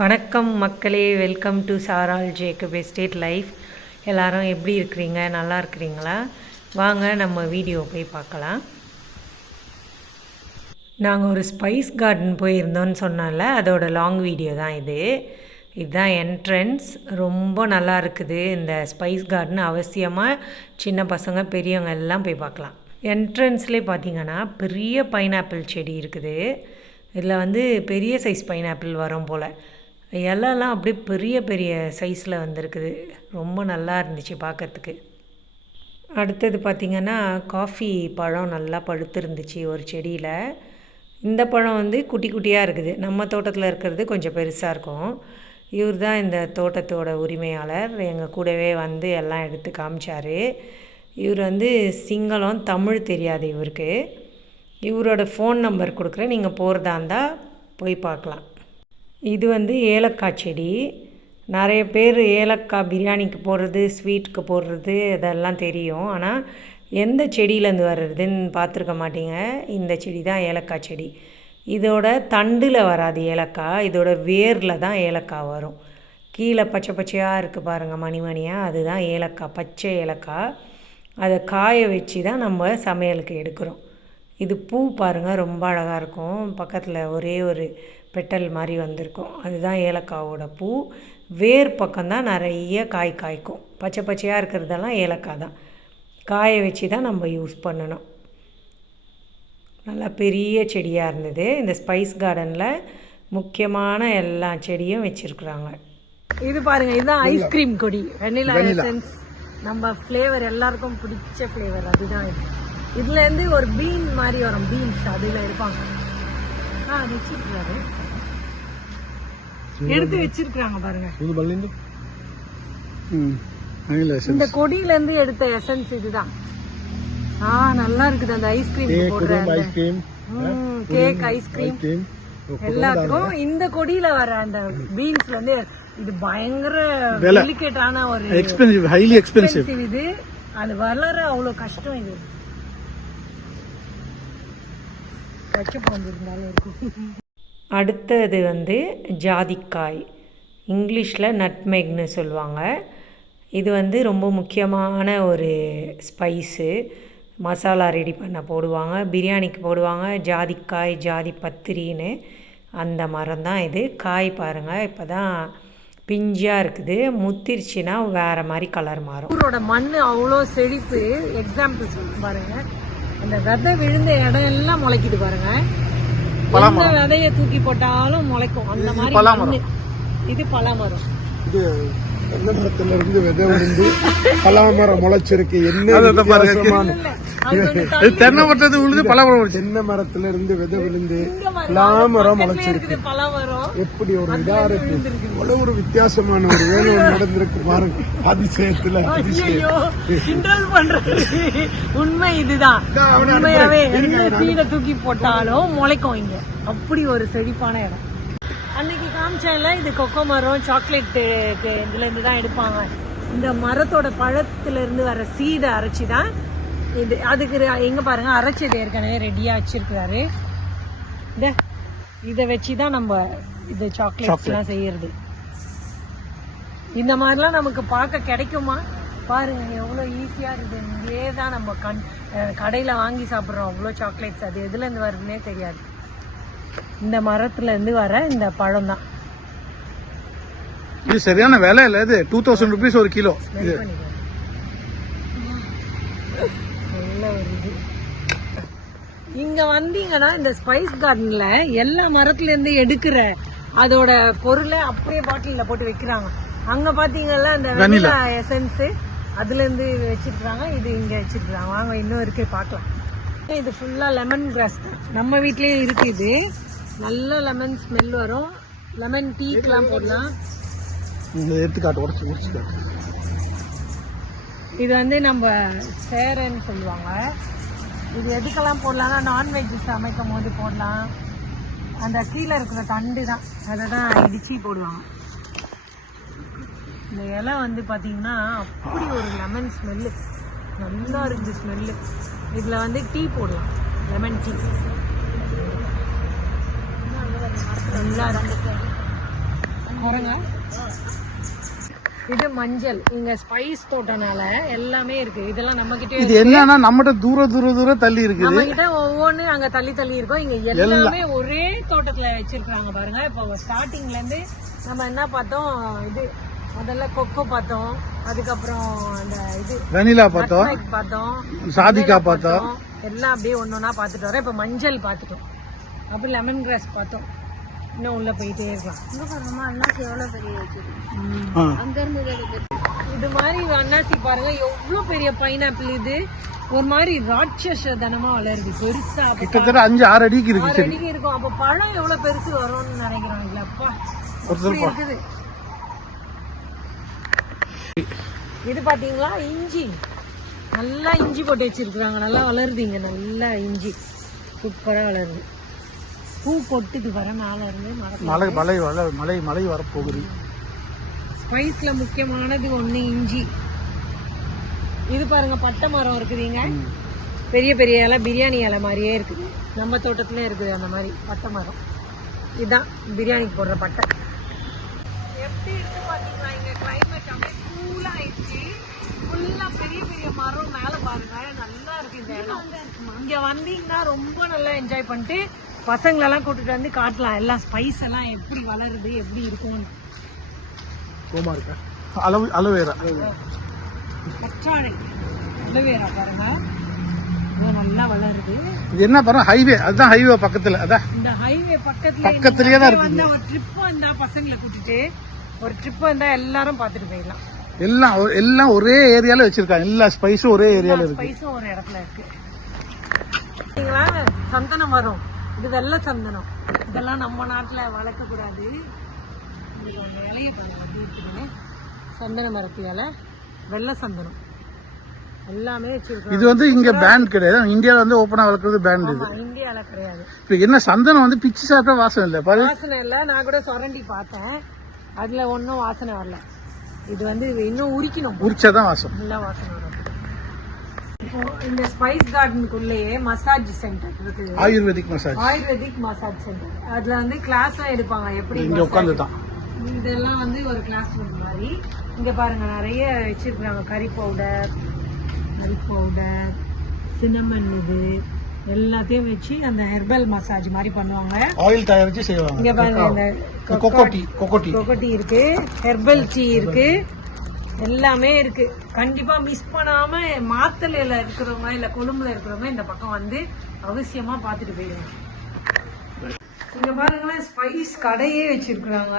வணக்கம் மக்களே. Welcome to Saral Jacob estate life எல்லாரும் எப்படி இருக்கிறீங்க? நல்லா இருக்கிறீங்களா? வாங்க நம்ம வீடியோ போய் பார்க்கலாம். நாங்கள் ஒரு ஸ்பைஸ் கார்டன் போயிருந்தோம்னு சொன்னால அதோட லாங் வீடியோ தான் இது. இதுதான் என்ட்ரன்ஸ் ரொம்ப நல்லா இருக்குது இந்த ஸ்பைஸ் கார்டன் அவசியமாக சின்ன பசங்க பெரியவங்க எல்லாம் போய் பார்க்கலாம். என்ட்ரன்ஸ்லேயே பார்த்தீங்கன்னா பெரிய பைனாப்பிள் செடி இருக்குது. இதில் வந்து பெரிய சைஸ் பைனாப்பிள் வரும் போல். இலலாம் அப்படியே பெரிய பெரிய சைஸில் வந்திருக்குது. ரொம்ப நல்லா இருந்துச்சு பார்க்கறதுக்கு அடுத்தது பார்த்திங்கன்னா காஃபி பழம் நல்லா பழுத்திருந்துச்சு ஒரு செடியில். இந்த பழம் வந்து குட்டி குட்டியாக இருக்குது. நம்ம தோட்டத்தில் இருக்கிறது கொஞ்சம் பெருசாக இருக்கும். இவர் தான் இந்த தோட்டத்தோட உரிமையாளர். எங்கள் கூடவே வந்து எல்லாம் எடுத்து காமிச்சார். இவர் வந்து சிங்களம் தமிழ் தெரியாது இவருக்கு. இவரோட ஃபோன் நம்பர் கொடுக்குறேன். நீங்கள் போகிறதா இருந்தால் போய் பார்க்கலாம். இது வந்து ஏலக்காய் செடி. நிறைய பேர் ஏலக்காய் பிரியாணிக்கு போடுறது ஸ்வீட்டுக்கு போடுறது இதெல்லாம் தெரியும். ஆனால் எந்த செடியிலேருந்து வர்றதுன்னு பார்த்துருக்க மாட்டீங்க. இந்த செடி தான் ஏலக்காய் செடி. இதோட தண்டில் வராது ஏலக்காய். இதோட வேரில் தான் ஏலக்காய் வரும். கீழே பச்சை பச்சையாக இருக்குது பாருங்கள் மணிமணியாக அதுதான் ஏலக்காய் பச்சை ஏலக்காய். அதை காய வச்சு தான் நம்ம சமையலுக்கு எடுக்கிறோம். இது பூ பாருங்கள் ரொம்ப அழகாக இருக்கும். பக்கத்தில் ஒரே ஒரு பெட்டல் மாதிரி வந்திருக்கும். அதுதான் ஏலக்காவோட பூ. வேர் பக்கம்தான் நிறைய காய் காய்க்கும். பச்சை பச்சையாக இருக்கிறதெல்லாம் ஏலக்காய் தான். காய வச்சு தான் நம்ம யூஸ் பண்ணணும். நல்லா பெரிய செடியாக இருந்தது. இந்த ஸ்பைஸ் கார்டனில் முக்கியமான எல்லா செடியும் வச்சுருக்குறாங்க. இது பாருங்க இதுதான் ஐஸ்கிரீம் கொடி. Vanilla essence. நம்ம ஃப்ளேவர் எல்லாருக்கும் பிடிச்ச ஃப்ளேவர் அதுதான் இது. இதுல இருந்து ஒரு பீன் மாதிரி வரும். பீன்ஸ் அதுல இருப்பாங்க. ஆ வச்சிருக்காரு எடுத்து வச்சிருக்காங்க பாருங்க. புது பல்லிந்து இந்த கொடியில இருந்து எடுத்த எசன்ஸ் இதுதான். ஆ நல்லா இருக்குது அந்த ஐஸ்கிரீம் போடுற ஐஸ்கிரீம் கேக் ஐஸ்கிரீம் எல்லாத்துக்கும் இந்த கொடியில வர அந்த பீன்ஸ்ல இருந்து இது பயங்கர டெலிகேட்டான ஒரு எக்ஸ்பென்சிவ் ஹைலி எக்ஸ்பென்சிவ் இது. அது வளர அவ்வளவு கஷ்டம் இது. வைக்க போயிருந்தாலும் இருக்கும். அடுத்தது வந்து ஜாதிக்காய். இங்கிலீஷில் நட்மெக்னு சொல்லுவாங்க. இது வந்து ரொம்ப முக்கியமான ஒரு ஸ்பைஸு மசாலா ரெடி பண்ண போடுவாங்க. பிரியாணிக்கு போடுவாங்க. ஜாதிக்காய் ஜாதி பத்திரின்னு. அந்த மரம் தான் இது. காய் பாருங்கள் இப்போ தான் பிஞ்சாக இருக்குது. முத்திருச்சுன்னா வேறு மாதிரி கலர் மாறும். ஊரோட மண் அவ்வளோ செழிப்பு. எக்ஸாம்பிள் பாருங்கள் அந்த விதை விழுந்த இடம் எல்லாம் முளைக்குது பாருங்கள் எந்த விதைய தூக்கி போட்டாலும் முளைக்கும். அந்த மாதிரி மண்ணு. இது பலாமரம். இது தென்னை மரத்துல இருந்து விதை விழுந்து பலாமரம் முளைச்சிருக்கு. என்ன தள்ளி தென்னை மரத்துல விழுந்து பலாமரம் தென்னை மரத்துல இருந்து விதை விழுந்து பலாமரம் முளைச்சிருக்கு. பலாமரம். எப்படி ஒரு இதா இருக்கு அவ்வளவு ஒரு வித்தியாசமான ஒரு வேலை நடந்திருக்கு பாருங்க. அதிசயத்துல உண்மை இதுதான். உண்மையாவே எந்த சீடை தூக்கி போட்டாலும் முளைக்கும் இங்க. அப்படி ஒரு செழிப்பான இடம். அன்னைக்கு காமிச்சேன்ல இது கொக்கோ மரம் சாக்லேட் இதுல இருந்து தான் எடுப்பாங்க. இந்த மரத்தோட பழத்துல இருந்து வர சீடை அரைச்சி தான் இது அதுக்கு எங்க பாருங்க அரைச்சது ஏற்கனவே ரெடியா வச்சிருக்கிறாரு. இதை வச்சு தான் நம்ம இது சாக்லேட்ஸ் எல்லாம் செய்யறது. இந்த மாதிரிலாம் நமக்கு பார்க்க கிடைக்குமா? பாருங்க எவ்வளோ ஈஸியாக இருக்குது. இங்கே தான் நம்ம கண் கடையில் வாங்கி சாப்பிட்றோம். அவ்வளோ சாக்லேட்ஸ் அது எதுலேருந்து வருதுன்னே தெரியாது. இந்த மரத்துல இருந்து வர இந்த பழம் தான். இது சரியான விலை இல்ல இது. டூ தௌசண்ட் ருபீஸ் ஒரு கிலோ இது. இங்க வந்தீங்கன்னா இந்த ஸ்பைஸ் கார்டன்ல எல்லா மரத்துல இருந்து எடுக்கிற அதோட பொருளை அப்படியே பாட்டில்ல போட்டு வைக்கிறாங்க. அங்க பாத்தீங்கன்னா அந்த வெனிலா எசன்ஸ் அதுல இருந்து வச்சிருக்காங்க இது இங்க வச்சிருக்காங்க வாங்க இன்னும் இருக்கு பார்க்கலாம் இது ஃபுல்லா லெமன் கிராஸ் நம்ம வீட்லயே இருக்கு இது. நல்ல லெமன் ஸ்மெல் வரும். லெமன் டீக்கெல்லாம் போடலாம். எடுத்துக்காட்டு உடச்சு உடச்சு காட்டு. இது வந்து நம்ம சேரன்னு சொல்லுவாங்க. இது எதுக்கெல்லாம் போடலாம்னா நான்வெஜ் சமைக்கும் போது போடலாம். அந்த கீழே இருக்கிற தண்டு தான். அதை தான் இடிச்சு போடுவாங்க. இந்த இலை வந்து பார்த்தீங்கன்னா அப்படி ஒரு லெமன் ஸ்மெல்லு நல்லா இருக்குது ஸ்மெல்லு இதில் வந்து டீ போடலாம். லெமன் டீ நல்லா இருக்கு. பாருங்க இது மஞ்சள். இங்க ஸ்பைஸ் தோட்டனால எல்லாமே இருக்கு. இதெல்லாம் நம்ம கிட்டே இது என்னன்னா நம்மகிட்ட தூர தூர தூர தள்ளி இருக்குது. நம்ம கிட்ட ஒவ்வொன்னு அங்க தள்ளி தள்ளி இருக்கோம். இங்க எல்லாமே ஒரே தோட்டத்துல வச்சிருக்காங்க பாருங்க. இப்போ ஸ்டார்டிங்ல இருந்து நம்ம என்ன பார்த்தோம்? இது முதல்ல கொக்கோ பார்த்தோம். அதுக்கப்புறம் அந்த இது வெனிலா பார்த்தோம். பார்த்தோம். சாதிக்கா பார்த்தோம். எல்லாம் அப்படியே ஒன்னொன்னா பார்த்துட்டு வரோம். இப்போ மஞ்சள் பார்த்துட்டோம். அப்புறம் லெமன் கிராஸ் பார்த்தோம். இன்னும் உள்ள போயிட்டே இருக்கலாம். இங்க பாருங்கம்மா எவ்வளவு பெரிய வச்சிருக்கு ஆ. அங்க இருந்து இது மாதிரி அன்னாசி பாருங்க எவ்வளவு பெரிய பைனாப்பிள் இது. ஒரு மாதிரி ராட்சச தனமா வளருது பெருசா. கிட்டத்தட்ட அஞ்சு ஆறு அடிக்கு இருக்கு ஆறு அடிக்கு இருக்கும். அப்ப பழம் எவ்வளவு பெருசு வரும்னு நினைக்கிறோம் இல்ல அப்பா இருக்குது. இது பாத்தீங்களா? இஞ்சி. நல்லா இஞ்சி போட்டு வச்சிருக்காங்க நல்லா வளருது இங்க. நல்லா இஞ்சி. சூப்பரா வளருது. பூ கொட்டுது வர மேல இருந்து மலை மலை வள மலை மலை வரப்போகுது. ஸ்பைஸ்ல முக்கியமானது ஒண்ணு இஞ்சி. இது பாருங்க பட்டை மரம் இருக்குதுங்க பெரிய பெரிய இலை பிரியாணி இலை மாதிரியே இருக்குது. நம்ம தோட்டத்துல இருக்குது அந்த மாதிரி பட்டை மரம். இதுதான் பிரியாணிக்கு போடுற பட்டை. எப்படி இருக்கு பாத்தீங்களா இங்க கிளைமேட் அப்படியே கூலா ஆயிடுச்சு. ஃபுல்லா பெரிய பெரிய மரம் மேல பாருங்க நல்லா இருக்கு இந்த இடம். இங்க வந்தீங்கன்னா ரொம்ப நல்லா என்ஜாய் பண்ணிட்டு பசங்களெல்லாம் கூட்டிட்டு வந்து காட்டலாம். எல்லாம் ஸ்பைஸ் எல்லாம் எப்படி வளருது எப்படி இருக்கும்னு. கோமா இருக்கா? அளவு அலோவேரா. கற்றாழை அலோவேரா பாருங்க. நல்லா வளருது. இது என்ன பாருங்க ஹைவே அதுதான் ஹைவே பக்கத்துல அதான். இந்த ஹைவே பக்கத்துல பக்கத்துலயே தான் ஒரு ட்ரிப் வந்தா பசங்களை கூட்டிட்டு ஒரு ட்ரிப் வந்தா எல்லாரும் பார்த்துட்டு போயிடலாம். எல்லாம் எல்லாம் ஒரே ஏரியால வச்சிருக்காங்க. எல்லா ஸ்பைஸும் ஒரே ஏரியால இருக்கு. ஸ்பைஸும் ஒரு இடத்துல இருக்கு. பாத்தீங்களா சந்தனம் வரும். இது வெள்ளை சந்தனம். இதெல்லாம் நம்ம நாட்டுல வளர்க்க கூடாது. இது அந்த இலைய பாருங்க சந்தன மரத்து இலை வெள்ளை சந்தனம். எல்லாமே இது வந்து இங்க பேண்ட் கிடையாது. இந்தியால வந்து ஓப்பனா வளர்க்கறது பேண்ட் இது. இந்தியால கிடையாது. இப்ப என்ன சந்தனம் வந்து பிச்சு சாப்பிட்டா வாசம் இல்ல? பாரு. வாசனை இல்ல. நான் கூட சுரண்டி பார்த்தேன். அதுல ஒன்றும் வாசனை வரல. இது வந்து இன்னும் உரிக்கணும். உரிச்சாதான் வாசம். நல்லா வாசனை வரும். இந்த ஸ்பைஸ் கார்டனுக்குள்ளேயே மசாஜ் சென்டர் இருக்குது ayurvedic massage ayurvedic massage centre அதுல வந்து கிளாஸும் எடுப்பாங்க எப்படி இங்க உட்காந்து தான் இதெல்லாம் வந்து ஒரு கிளாஸ் ரூம் மாதிரி. இங்க பாருங்க நிறைய வச்சிருக்காங்க கறி பவுடர் மில்க் பவுடர் சினமன் இது எல்லாத்தையும் வச்சு அந்த ஹெர்பல் மசாஜ் மாதிரி பண்ணுவாங்க. ஆயில் தயாரிச்சு செய்வாங்க. இங்க பாருங்க இந்த கொக்கோட்டி கொக்கோட்டி கொக்கட்டி இருக்கு ஹெர்பல் டீ இருக்கு. எல்லாமே இருக்கு. கண்டிப்பா மிஸ் பண்ணாம மாத்தலையில இருக்கிறவங்க இல்ல கொழும்புல இருக்கிறவங்க இந்த பக்கம் வந்து அவசியமா பார்த்துட்டு போயிடுங்க. இங்க பாருங்களேன் ஸ்பைஸ் கடையே வச்சிருக்கிறாங்க.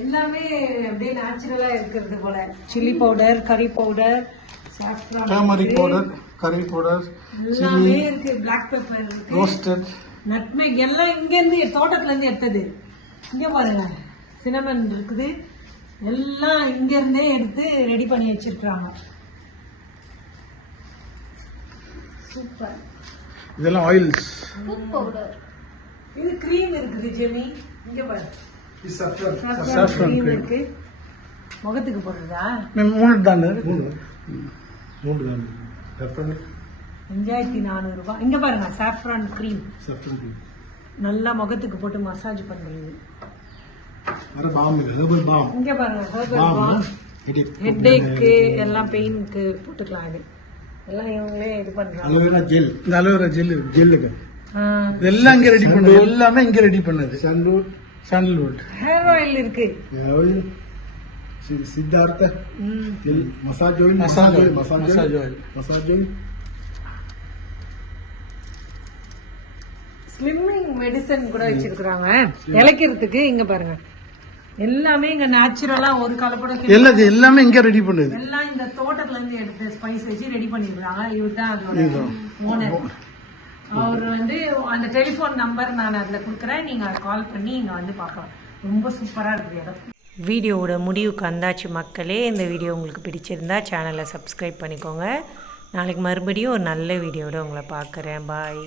எல்லாமே அப்படியே நேச்சுரலா இருக்கிறது போல. Chilli powder curry powder turmeric powder curry powder எல்லாமே இருக்கு. பிளாக் பெப்பர் இருக்கு. ரோஸ்டட் நட்மெக் எல்லாம் இங்க இருந்து தோட்டத்துல இருந்து எடுத்தது. இங்க பாருங்க சினமன் இருக்குது. எல்லாம் இங்க இருந்தே எடுத்து ரெடி பண்ணி வச்சிருக்காங்க சூப்பர். இதெல்லாம் ஆயில்ஸ் பவுடர் இது கிரீம் இருக்குது ஜெமி. இங்க பாரு. Saffron. கிரீம் இருக்கு. முகத்துக்கு போடுறதா? மூணு தானே. மூன்று. தான். அஞ்சாயிரத்தி நானூறு ரூபாய் இங்க பாருங்க சாஃப்ரான் கிரீம் நல்லா முகத்துக்கு போட்டு மசாஜ் பண்றது. அரை பாம் இது ஹெர்பல் பாம் இங்க பாருங்க herbal பாம் ஹெட்டேக்கு எல்லாம் பெயினுக்கு போட்டுக்கலாம் இது. எல்லாம் இவங்களே இது பண்றாங்க. அலோவேரா ஜெல் இந்த அலோவேரா ஜெல் ஜெல்லுங்க ஆ, இதெல்லாம் இங்க ரெடி பண்ணது எல்லாமே இங்க ரெடி பண்ணது. சாண்டல்வுட் சாண்டல்வுட் ஹேர் ஆயில் இருக்கு. ஆயில் சி- Siddhartha. Gel massage oil massage oil massage massage oil oil. Massage oil slimming medicine கூட வச்சிருக்காங்க இளைக்கிறதுக்கு இங்க பாருங்க. எல்லாமே இங்க நேச்சுரலா ஒரு கலப்படம் எல்லாது எல்லாமே இங்க ரெடி பண்ணது. எல்லாம் இந்த தோட்டத்துல இருந்து எடுத்த ஸ்பைஸ் வச்சு ரெடி பண்ணிருக்காங்க இவர் தான். அதோட ஓனர் அவர் வந்து அந்த டெலிஃபோன் நம்பர் நான் அதுல கொடுக்குறேன். நீங்க கால் பண்ணி இங்க வந்து பார்க்கலாம். ரொம்ப சூப்பரா இருக்குது இடம். வீடியோவோட முடிவுக்கு வந்தாச்சு மக்களே இந்த வீடியோ உங்களுக்கு பிடிச்சிருந்தா சேனலை சப்ஸ்கிரைப் பண்ணிக்கோங்க. நாளைக்கு மறுபடியும் ஒரு நல்ல வீடியோட உங்களை பார்க்குறேன். பாய்